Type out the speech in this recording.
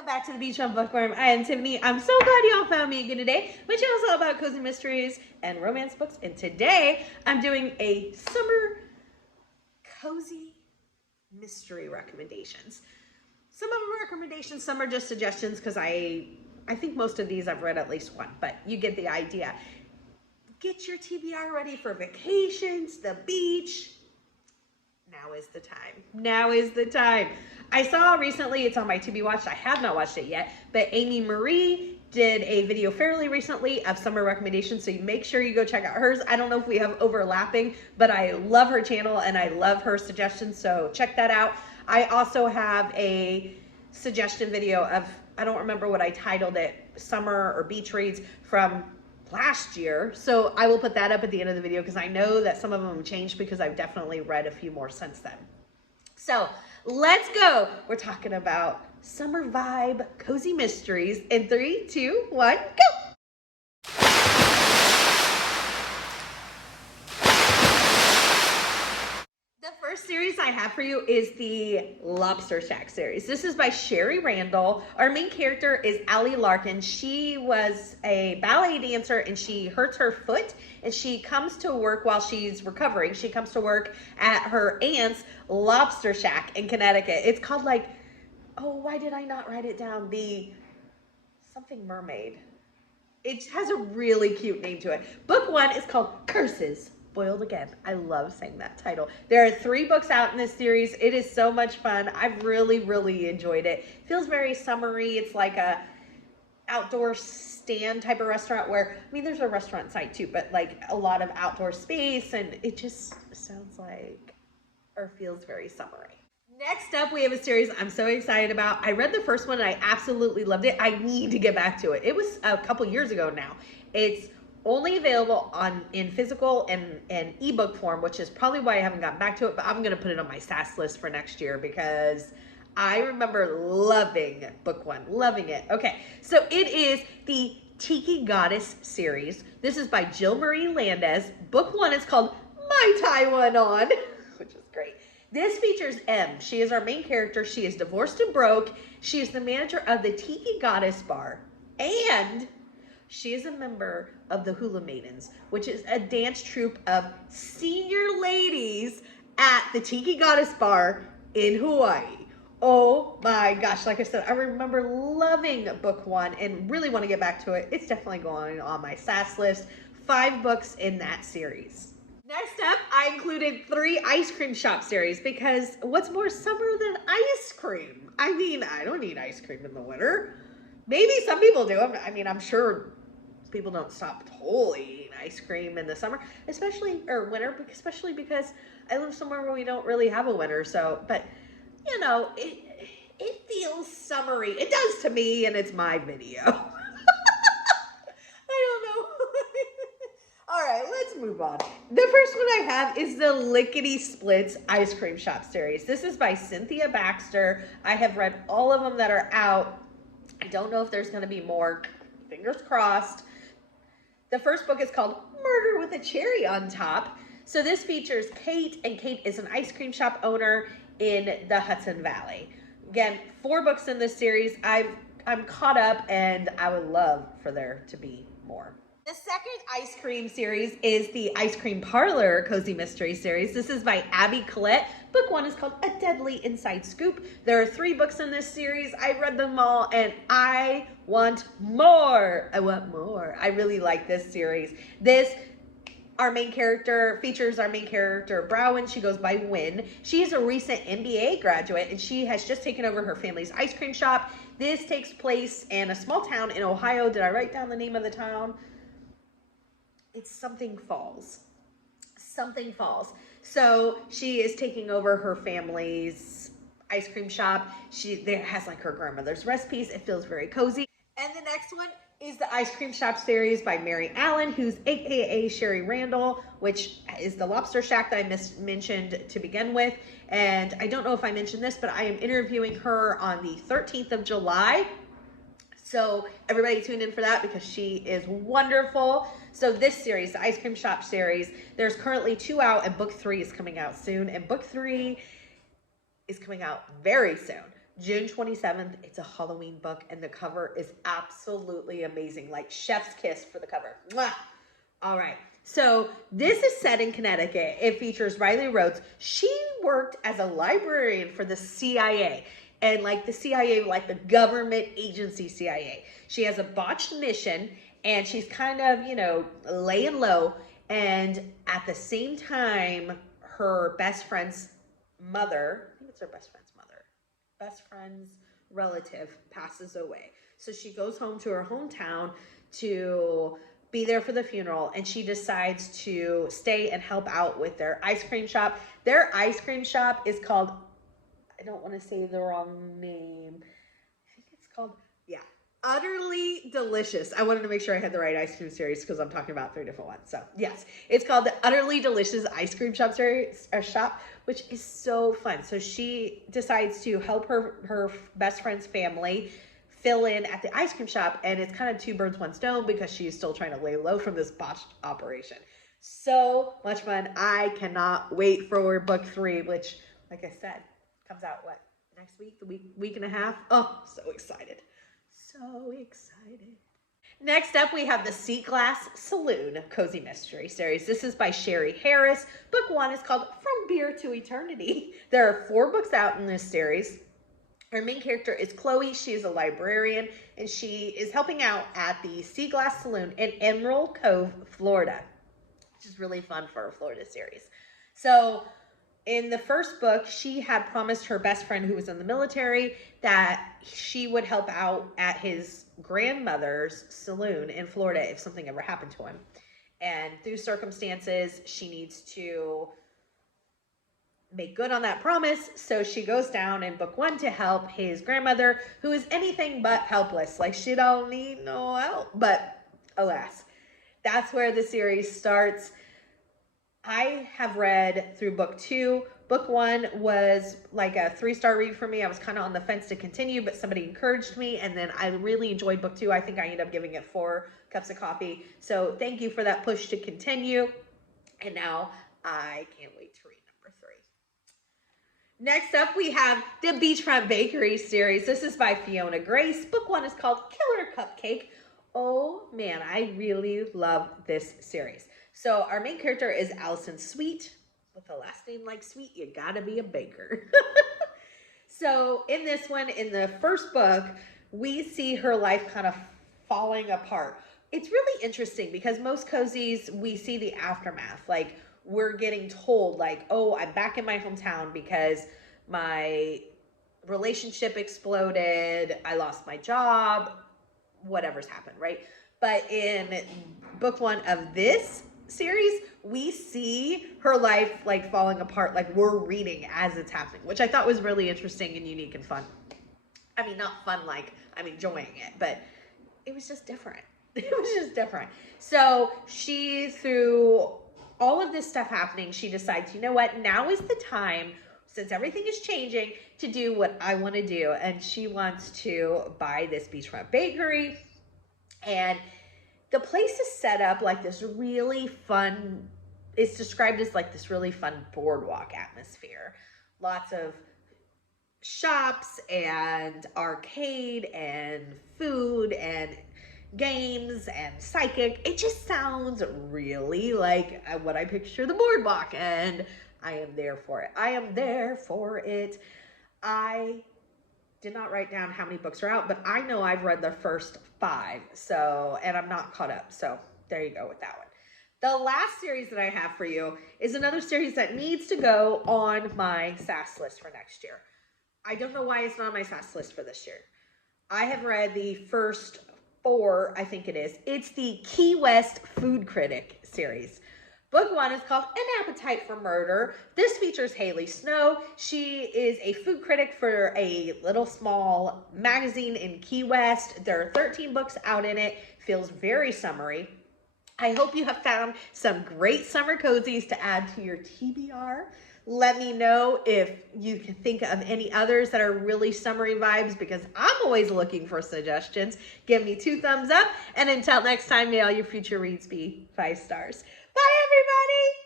Welcome back to the Beachfront Bookworm. I am Tiffany. I'm so glad y'all found me again today. My channel is all about cozy mysteries and romance books, and today I'm doing a summer cozy mystery recommendations. Some of them are recommendations, some are just suggestions, because I think most of these I've read at least one, but you get the idea. Get your TBR ready for vacations, the beach. Now is the time. Now is the time. I saw recently, it's on my to be watched, I have not watched it yet, but Amy Marie did a video fairly recently of summer recommendations, so you make sure you go check out hers. I don't know if we have overlapping, but I love her channel and I love her suggestions, so check that out. I also have a suggestion video of, I don't remember what I titled it, summer or beach reads from last year, so I will put that up at the end of the video because I know that some of them changed because I've definitely read a few more since then. So let's go. We're talking about summer vibe cozy mysteries in 3, 2, 1, go. The first series I have for you is the Lobster Shack series. This is by Sherry Randall. Our main character is Allie Larkin. She was a ballet dancer and she hurts her foot and she comes to work while she's recovering. She comes to work at her aunt's Lobster Shack in Connecticut. It's called like, oh, why did I not write it down? The something mermaid. It has a really cute name to it. Book 1 is called Curses. Boiled Again. I love saying that title. There are 3 books out in this series. It is so much fun. I've really enjoyed it. Feels very summery. It's like a outdoor stand type of restaurant where, I mean, there's a restaurant site too, but like a lot of outdoor space, and it just sounds like, or feels very summery. Next up, we have a series I'm so excited about. I read the first one and I absolutely loved it. I need to get back to it. It was a couple years ago now. It's only available in physical and ebook form, which is probably why I haven't gotten back to it, but I'm going to put it on my SAS list for next year because I remember loving book 1, loving it. Okay, so it is the Tiki Goddess series. This is by Jill Marie Landez. Book 1 is called My Tie One On, which is great. This features M. She is our main character. She is divorced and broke. She is the manager of the Tiki Goddess Bar, and she is a member of the Hula Maidens, which is a dance troupe of senior ladies at the Tiki Goddess Bar in Hawaii. Oh my gosh, like I said, I remember loving book 1 and really want to get back to it. It's definitely going on my SAS list. 5 books in that series. Next up, I included 3 ice cream shop series because what's more summer than ice cream? I mean, I don't eat ice cream in the winter. Maybe some people do. I mean, I'm sure people don't stop totally eating ice cream in the summer, especially, or winter, especially because I live somewhere where we don't really have a winter. So, but you know, it feels summery. It does to me, and it's my video. I don't know. All right, let's move on. The first one I have is the Lickety Splits ice cream shop series. This is by Cynthia Baxter. I have read all of them that are out. I don't know if there's going to be more. Fingers crossed. The first book is called Murder with a Cherry on Top. So this features Kate, and Kate is an ice cream shop owner in the Hudson Valley. Again, 4 books in this series. I'm caught up, and I would love for there to be more. The second ice cream series is the Ice Cream Parlor Cozy Mystery series. This is by Abby Collette. Book 1 is called A Deadly Inside Scoop. There are 3 books in this series. I read them all and I want more. I want more. I really like this series. Our main character features our main character, Browen. She goes by Wynn. She is a recent MBA graduate and she has just taken over her family's ice cream shop. This takes place in a small town in Ohio. Did I write down the name of the town? It's Something Falls. Something Falls. So she is taking over her family's ice cream shop. There has like her grandmother's recipes. It feels very cozy. And the next one is the Ice Cream Shop series by Mary Allen, who's AKA Sherry Randall, which is the Lobster Shack that I mentioned to begin with. And I don't know if I mentioned this, but I am interviewing her on the 13th of July. So everybody tune in for that because she is wonderful. So this series, the Ice Cream Shop series, there's currently 2 out and book 3 is coming out soon. And book 3 is coming out very soon. June 27th. It's a Halloween book, and the cover is absolutely amazing. Like chef's kiss for the cover. Mwah! All right. So this is set in Connecticut. It features Riley Rhodes. She worked as a librarian for the CIA. And like the CIA, like the government agency CIA. She has a botched mission, and she's kind of, you know, laying low. And at the same time, her best friend's mother, I think it's her best friend's mother, best friend's relative passes away. So she goes home to her hometown to be there for the funeral, and she decides to stay and help out with their ice cream shop. Their ice cream shop is called, I don't want to say the wrong name. I think it's called, yeah, Utterly Delicious. I wanted to make sure I had the right ice cream series because I'm talking about 3 different ones. So yes, it's called the Utterly Delicious Ice Cream Shop series, or shop, which is so fun. So she decides to help her best friend's family fill in at the ice cream shop, and it's kind of 2 birds, 1 stone because she's still trying to lay low from this botched operation. So much fun. I cannot wait for book 3, which, like I said, comes out what, next week, the week and a half. Oh, so excited. So excited. Next up, we have the Sea Glass Saloon Cozy Mystery Series. This is by Sherry Harris. Book 1 is called From Beer to Eternity. There are 4 books out in this series. Her main character is Chloe. She is a librarian, and she is helping out at the Sea Glass Saloon in Emerald Cove, Florida, which is really fun for a Florida series. So in the first book, she had promised her best friend who was in the military that she would help out at his grandmother's saloon in Florida if something ever happened to him. And through circumstances, she needs to make good on that promise. So she goes down in book 1 to help his grandmother, who is anything but helpless. Like, she don't need no help. But alas, that's where the series starts. I have read through book 2. Book 1 was like a 3-star read for me. I was kind of on the fence to continue, but somebody encouraged me, and then I really enjoyed book 2. I think I ended up giving it 4 cups of coffee. So thank you for that push to continue. And now I can't wait to read number 3. Next up, we have the Beachfront Bakery series. This is by Fiona Grace. Book 1 is called Killer Cupcake. Oh man, I really love this series. So our main character is Allison Sweet. With a last name like Sweet, you gotta be a baker. So in this one, in the first book, we see her life kind of falling apart. It's really interesting because most cozies, we see the aftermath. Like, we're getting told like, oh, I'm back in my hometown because my relationship exploded, I lost my job, whatever's happened, right? But in book 1 of this series, we see her life like falling apart, like we're reading as it's happening, which I thought was really interesting and unique and fun. I mean, not fun like I'm enjoying it, but it was just different. It was just different. So she, through all of this stuff happening, she decides, you know what, now is the time, since everything is changing, to do what I want to do. And she wants to buy this beachfront bakery. And the place is set up like this really fun, it's described as like this really fun boardwalk atmosphere. Lots of shops and arcade and food and games and psychic. It just sounds really like what I picture the boardwalk, and I am there for it. I am there for it. I did not write down how many books are out, but I know I've read the first 5, so, and I'm not caught up, so there you go with that one. The last series that I have for you is another series that needs to go on my SAS list for next year. I don't know why it's not on my SAS list for this year. I have read the first 4, I think it is. It's the Key West Food Critic series. Book 1 is called An Appetite for Murder. This features Haley Snow. She is a food critic for a little small magazine in Key West. There are 13 books out in it. Feels very summery. I hope you have found some great summer cozies to add to your TBR. Let me know if you can think of any others that are really summery vibes, because I'm always looking for suggestions. Give me 2 thumbs up, and until next time, may all your future reads be 5 stars. Bye, everybody!